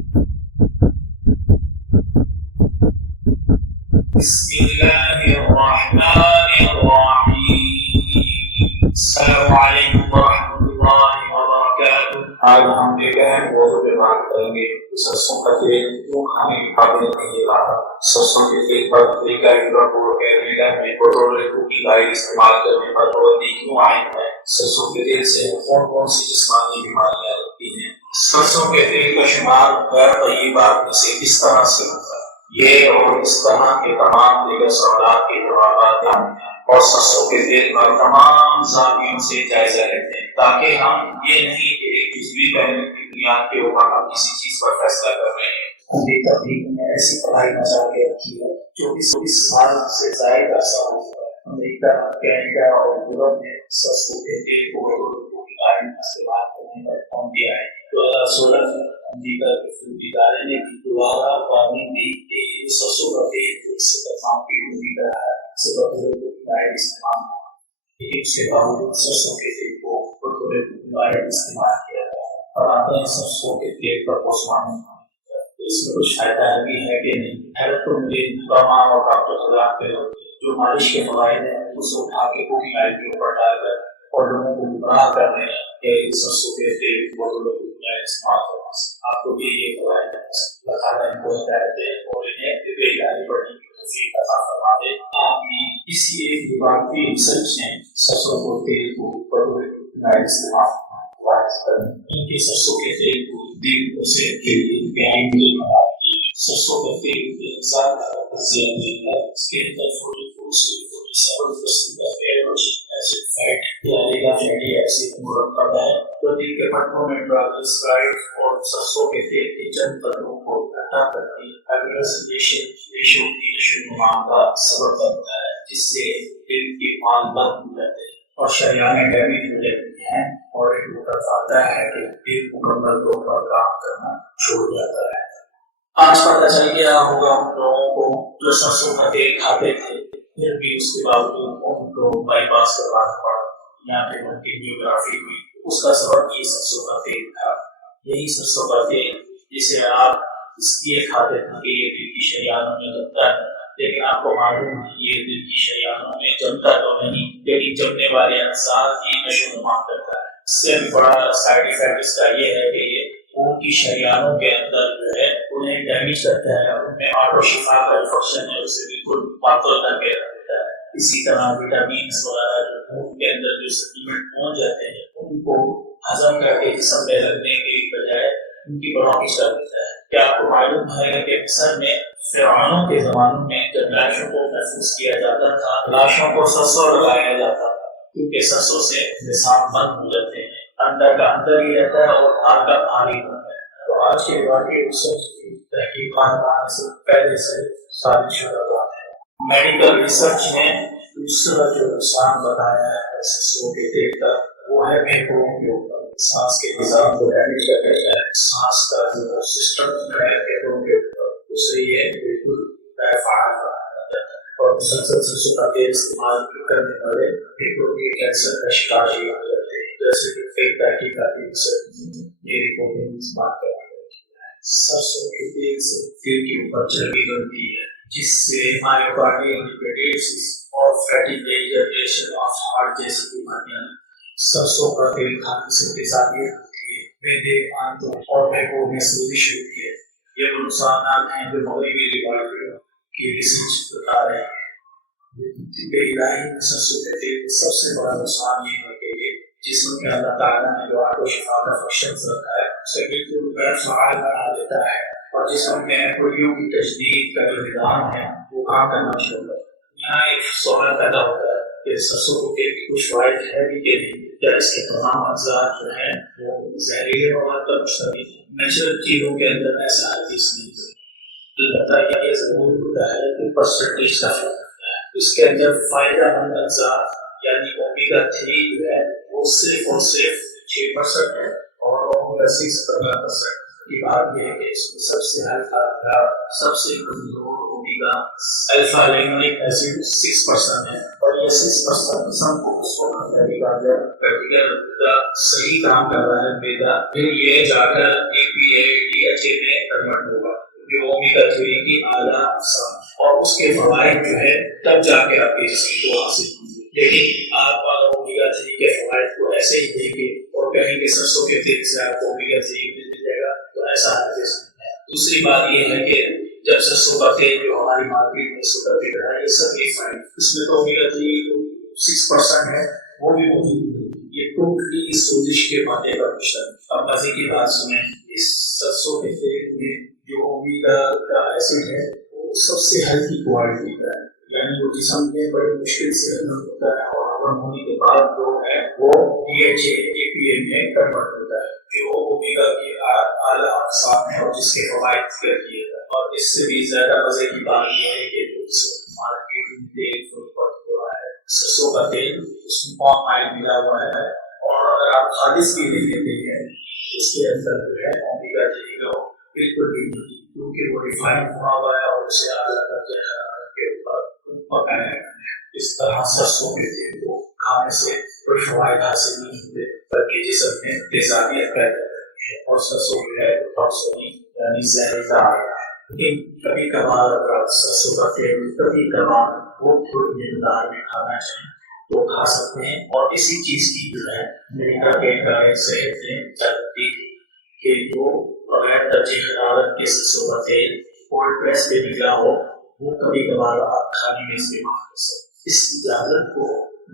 بسم اللہ الرحمن الرحیم. السلام علیکم ورحمۃ اللہ وبرکاتہ. آج ہم ایک اہم موضوع پہ بات کریں گے. سرسوں کا تیل کیوں کھانے کی قابلیت نہیں رہا. سرسوں کے تیل پر طریقہ میں پیٹرول کی گاڑی استعمال کرنے پر پابندی کیوں عائد ہے. سرسوں کے تیل سے کون کون سی جسمانی بیماریاں لگتی ہیں. سرسوں کے تیل کا شمار غیر طیبات میں سے کس طرح سے ہوتا ہے. یہ اور اس طرح کے تمام دیگر سوالات کے جوابات ہیں اور سرسوں کے تیل پر تمام زاویوں سے جائزہ لیتے ہیں تاکہ ہم یہ نہیں کہ ایک جزوی پہلو کی بنیاد کے اوپر ہم کسی چیز پر فیصلہ کر رہے ہیں. ہماری تحقیق نے ایسی پڑھائی مچا کے رکھی ہے جو 20 سال سے زائد عرصہ ہو چکا ہے. امریکہ، کینیڈا اور یورپ نے سرسوں کے تیل کو استعمال کرنے پر پابند کیا ہے. 2016 میں امریکہ کے فوڈ ادارے نے دوبارہ پابندی دی کہ سرسوں کا تیل کو اس تمام کی ڈوبی کا سے بطور استعمال، لیکن اس کے باوجود سرسوں کے تیل کو بطور استعمال کیا جاتا ہے. اور آتے ہیں سرسوں کے تیل پر پوسٹ اس میں کچھ فائدہ بھی ہے کہ نہیں. حیرت تو مجھے تمام اور ڈاکٹر خلاف پہ جو مالش کے فوائد ہیں اس کو اٹھا کے کوکنگ آئل کے اوپر ڈال کر اور لوگوں کو گمراہ کر رہے ہیں کہ سرسوں کے تیل بطور استعمال کرنا. آپ کو بھی یہ فوائد بتانا ان کو ہدایت دے اور انہیں طبی آگے بڑھنے کی توفیق عطا فرما دے. آپ کی کسی ایک عبارتی ریسرچ نے سرسوں کو تیل کو بطور استعمال ان کے سرسوں کے تیل کو دل سے کے لیے بنا دی. سرسوں کا تیل زیادہ اس کے اندر 47% فیٹ یا فیٹی ایسڈ مرکب ہے جو دل کے پٹھوں میں ٹرائگلسرائڈ اور سرسوں کے تیل کے چند تتووں کو اکٹھا کر کے ریشو کی نشوونما کا سبب بنتا ہے جس سے دل کے مال بند ہو جاتے ہیں اور شریانیں ڈیمیج ہو جاتی ہیں اور ایک وقت آتا ہے کہ دل مکمل طور پر کام کرنا چھوڑ جاتا ہے. آج پتہ چل گیا ہوگا ان لوگوں کو جو سرسوں کا تیل کھاتے تھے پھر بھی اس کے باوجود ان کو بائی پاس کروانا پڑا یا پھر ان کی انجیوگرافی ہوئی. اس کا سبب یہ سرسوں کا تیل تھا. یہی سرسوں کا تیل جسے آپ اس لیے کھاتے تھے کہ یہ دل کی شریانوں میں جمتا ہے، لیکن آپ کو معلوم ہے یہ دل کی شریانوں میں جمتا تو نہیں لیکن جمنے والے اعضاء کی نشوونما کرتا ہے. اس سے بھی بڑا سائڈ ایفیکٹ اس کا یہ ہے کہ یہ خون کی شریانوں کے اندر جو ہے انہیں ڈیمیج کرتا ہے، ان میں آٹو شفا کا انفیکشن ہے اسے بالکل معطل کر کے رکھ دیتا ہے. اسی طرح وٹامنس وغیرہ جو خون کے اندر جو سپلیمنٹ پہنچ جاتے ہیں ان کو ہضم کر کے جسم میں رکھنے کے بجائے ان کی بلوکیج کر دیتا ہے. کیا آپ کو معلوم ہے کہ مصر میں فرعونوں کے زمانے میں جب لاشوں کو محفوظ کیا جاتا تھا لاشوں کو سرسوں لگایا جاتا تھا کیونکہ سرسوں سے نظام بند ہو جاتے ہیں، اندر کا اندر ہی رہتا ہے اور باہر کا باہر ہی رہتا ہے. تو آج کے واقعی ریسرچ کی تحقیقات سے پہلے سے ثابت شدہ بات ہے. میڈیکل ریسرچ نے دوسرا جو نقصان بتایا ہے سرسوں کے تیل کا وہ ہے پھیپھڑوں کے اوپر سانس کے نظام کو ڈیمیج کر دیتا ہے. سانس کا جو سسٹم ہے پھیپھڑوں کے اوپر اسے یہ بالکل فعال بنا دیتا ہے اور مسلسل سرسوں کا تیل استعمال کرنے والے پھیپھڑوں کے کینسر کا شکار ہی ہو جاتے ہیں، جیسے کہ کئی تحقیقاتی ریسرچ یہ رپورٹنگ استعمال کرنے لگی ہے. سرسوں کے تیل سے دل کے اوپر چربی بنتی ہے جس سے مائیوکارڈیل ہیپاٹائٹس اور فیٹی ڈیجنریشن آف ہارٹ جیسی بیماریاں. سرسوں کا تیل کھانے سے تیزابیت ہوتی ہے، معدے، آنتوں اور پھیپھڑوں میں سوزش ہوتی ہے. یہ وہ نقصانات ہیں جو مغربی روایتوں کی ریسرچ بتا رہے ہیں. طب الہی میں سرسوں کے تیل کا سب سے بڑا نقصان یہ ہے کہ یہ جسم کے اللہ تعالیٰ نے جو آٹو شفا کا فنکشن رکھا ہے اسے بالکل غیر فعال بنا دیتا ہے اور جسم میں پولیوں کی تجدید کا جو نظام ہے وہ کام کرنا شروع کرتا ہے. یہاں ایک سوال پیدا ہوتا ہے کہ سرسوں کے تیل کی کچھ فوائد ہے بھی کہ نہیں. کیا اس کے تمام اجزاء جو ہیں وہ زہریلے مواد پر مشتمل ہیں؟ نیچرل چیزوں کے اندر ایسا حدیث نہیں ہے. البتہ یہ ضرور ہوتا ہے کہ پرسنٹیج کا فرق ہوتا ہے. اس کے اندر فائدہ مند اجزاء یعنی اومیگا 3 جو ہے وہ صرف اور صرف 6% ہے اور اومیگا 6 15%. کی بات یہ ہے کہ اس میں سب سے ہلکا سب سے کمزور اومیگا الفا لینولک ایسڈ 6% ہے اور یہ 6% انسان کو اس وقت طریقہ صحیح کام کر رہا ہے میدا پھر یہ جا کر APA DHA میں کی اعلیٰ اقسام اور اس کے فوائد جو ہے تب جا کے آپ کے جسم کو حاصل ہوں گے. لیکن آپ اومیگا 3 کے فوائد کو ایسے ہی دیں گے اور کہیں کہ سرسوں کے تیل سے آپ کو اومیگا 3 مل جائے گا تو ایسا نہیں. دوسری بات یہ ہے کہ جب سرسوں کا تیل جو ہماری مارکیٹ میں سوپر بک رہا ہے یہ سب ریفائنڈ، اس میں تو اومیگا 3 6% ہے وہ بھی موجود ہے. یہ ٹوٹلی سوزش کے مادے پر مشتمل. اب مزے کی بات سنیں، اس سرسوں کے تیل میں جو اومیگا کا ایسڈ ہے وہ سب سے ہلکی کوالٹی کا ہے، یعنی وہ جسم میں بڑی مشکل سے ہضم ہوتا ہے اور ہضم ہونے کے بعد جو ہے وہ DHA APA میں کنورٹ ہوتا ہے جو اومیگا کی اعلیٰ اقسام ہے اور جس کے فوائد ذکر کیے گئے. اور اس سے بھی زیادہ مزے کی بات یہ ہے کہ جو مارکیٹ میں تیل سرسوں کا تیل اس میں پام آئل ملا ہوا ہے اور اگر آپ خالص بھی لے لیتے ہیں اس کے اندر جو ہے اومیگا 3 کا بالکل بھی نہیں، کیونکہ وہ ریفائن ہوا ہوا ہے اور اسے اعلیٰ درجہ حرارت کے اوپر پکایا ہے. اس طرح سرسوں کے تیل کو کھانے سے کوئی فوائد حاصل نہیں ہوتے بلکہ جسم میں تیزابیت پیدا کرتی ہے اور سرسوں جو ہے یعنی زہریلا ہے. لیکن کبھی کبھار اگر سرسوں کا تیل کبھی کبھار وہ تھوڑی مقدار میں کھانا چاہیں تو کھا سکتے ہیں. اور اسی چیز کی جو ہے امریکہ کے ادارے صحت نے ترقی دی کہ جو بغیر درجہ حرارت کے سرسوں کا تیل کولڈ پریس پہ نکلا ہو وہ کبھی کبھار آپ کھانے میں استعمال کر سکتے. اس اجازت کو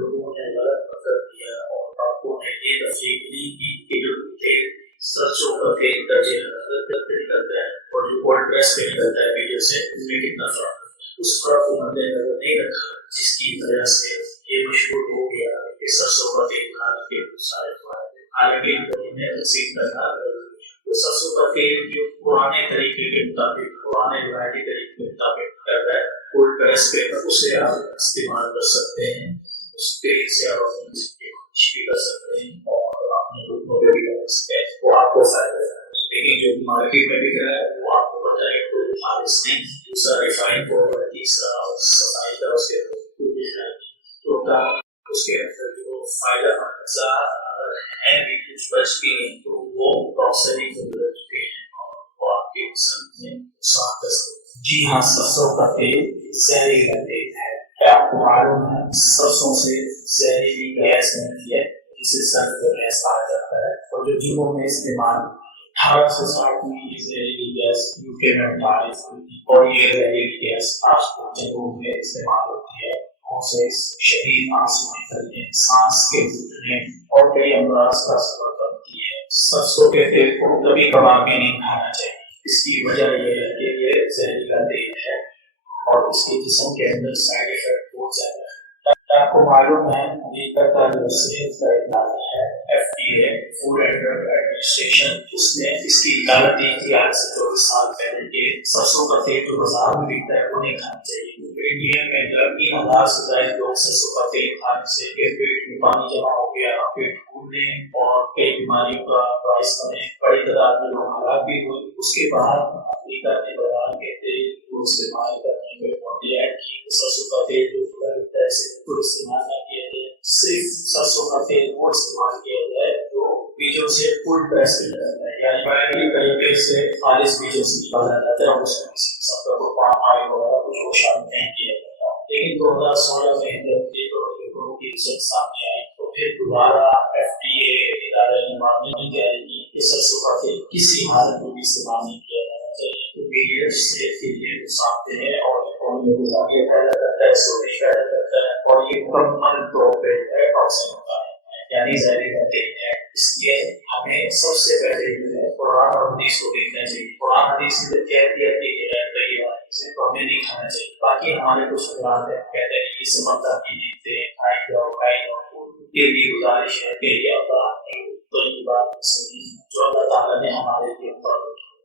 لوگوں نے غلط پکڑ دیا اور ڈاکٹروں نے یہ تفریح دی کہ جو تیل سرسوں کا تیل درجہ حرارت پہ نکلتا ہے اور جو کولڈ پریس پہ نکلتا ہے ویڈیو سے ان میں کتنا فرق ہے. اس فرق کو مد نظر نہیں رکھا جس کی وجہ سے یہ مشہور ہو گیا کہ سرسوں کا تیل کھانے کے بہت سارے فوائد ہیں. حالانکہ انہیں تقسیم کرنا تو سرسوں کا تیل جو پرانے طریقے کے مطابق پرانے روایتی طریقے کے مطابق کر رہا ہے کولڈ پریس پہ اسے آپ استعمال کر سکتے ہیں. اس تیل سے آپ اپنی خوش بھی کر سکتے ہیں اور اپنے لوگوں پہ بھی کر سکتے ہیں، وہ آپ کو فائدہ ہے. لیکن جو مارکیٹ میں بک رہا ہے وہ آپ کو پتہ ہے کوئی خالص نہیں، دوسرا ریفائن ہو تیسرا صفائی کا اس کے اس کے اندر جو فائدہ مند ہے بھی کچھ بچ بھی نہیں تو وہ پروسیسنگ کو گزر چکے ہیں اور وہ آپ کے جسم میں نقصان کر سکتے ہیں. جی ہاں، سرسوں کا تیل زہریلا تیل ہے. کیا آپ کو معلوم ہے سرسوں سے زہریلی گیس ملتی ہے جسے سلفر گیس کہا جاتا ہے اور جو جنوں میں استعمال 1860 میں یہ زہریلی گیس UK میں متعارف ہوئی تھی اور یہ زہریلی گیس آج کل جنگوں میں استعمال ہوتی ہے اور سے شدید آنسو نکلنے، سانس کے گھٹنے اور کئی امراض کا سبب بنتی ہے. سرسوں کے تیل کو کبھی کبھار بھی نہیں کھانا چاہیے. اس کی وجہ یہ ہے کہ یہ زہریلا تیل ہے اور اس کے جسم کے اندر سائڈ افیکٹ بہت زیادہ ہے. آپ کو معلوم ہے امریکہ کا جو صحت کا ادارہ ہے FDA food and drug administration, اس نے اس کی اجازت دی تھی آج سے 24 سال پہلے کہ سرسوں کا تیل جو بازار میں بکتا ہے وہ نہیں کھانا چاہیے. انڈیا میں 3,000 سے زائد لوگ سرسوں کا تیل کھانے سے پیٹ میں پانی جمع ہو گیا، پیٹ پھولنے اور کئی بیماریوں کا باعث بنے، بڑی تعداد میں لوگ ہلاک بھی ہوئے. اس کے بعد امریکہ نے بازار کے تیل کو استعمال کرنے میں دیا کہ سرسوں کا تیل جو استعمال نہ کیا جائے، صرف سرسوں کا تیل وہ استعمال کیا جائے جو بیجوں سے کولڈ پریس کیا جاتا ہے، یعنی بیٹری طریقے سے خالص بیجوں سے نکالا جاتا ہے اور اس میں کسی قسم کا کوئی پام آئل وغیرہ کچھ وہ شامل نہیں کیا جاتا. لیکن 2016 میں جب یہ لوگوں کی رسالت سامنے آئی تو پھر دوبارہ FDA ادارے نے ماننے جائے گی کہ سرسوں کا تیل کسی حالت میں بھی استعمال نہیں کیا جانا چاہیے کیونکہ یہ صحت کے لیے نقصان ہے اور یہ پیدا کرتا ہے، سوزش پیدا کرتا ہے اور یہ مکمل طور پہ ٹاکسن ہوتا ہے، یعنی زہریلا تیل ہے. اس لیے ہمیں سب سے پہلے جو ہے قرآن اور حدیث کو دیکھنا چاہیے. قرآن حدیث نے کہہ دیا کہ تو ہمیں نہیں کھانا چاہیے. باقی ہمارے کچھ حضرات ہیں کہتے ہیں کہ سمجھدار کی دیتے ہیں کھائی جاؤ یہ بھی گزارش ہے کہ یہ اللہ تو یہ بات جو اللہ تعالیٰ نے ہمارے لیے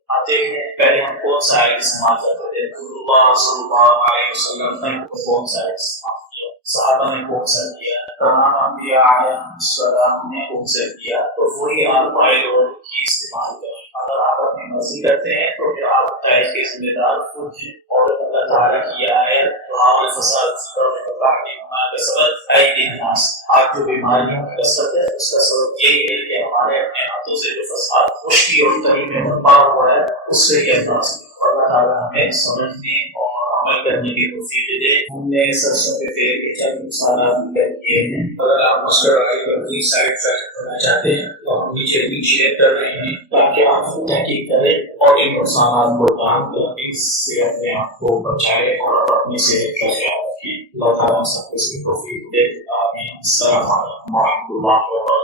آتے ہیں. پہلے ہم کون سا آئل استعمال کرتے تھے؟ اللہ صلی اللہ علیہ وسلم نے کون سا آئل استعمال کیا، صحابہ نے کون سا کیا، تمام انبیاء علیہ السلام نے کون سا کیا. تو وہی آپ آئل کی استعمال کریں. اگر آپ اپنی مرضی کرتے ہیں تو پھر آپ آئل کے ذمہ دار خود ہیں اور اللہ تعالیٰ کی آیت فساد آپ جو بیماریوں کی کثرت ہے اس کا سبب یہی ہے کہ ہمارے اپنے ہاتھوں سے جو فساد خشکی اور تری میں برپا ہوا ہے اس سے یہ انداز. اللہ تعالیٰ ہمیں سمجھنے اور عمل کرنے کی توفیق دے. ہم نے سرسوں کے تیل کے چند نقصانات بیان کیے ہیں. اگر آپ مسٹرڈ آئل کا کوئی سائڈ افیکٹ کرنا چاہتے ہیں تو ہم نیچے لنک شیئر کر رہے ہیں تاکہ آپ خود تحقیق کریں اور ان نقصانات کو جان کر اس سے اپنے آپ کو بچائے اور اپنی صحت کا خیال رکھیں. اللہ تعالیٰ سب کو اس کی توفیق دے. آمین. السلام علیکم ورحمۃ اللہ وبرکاتہ.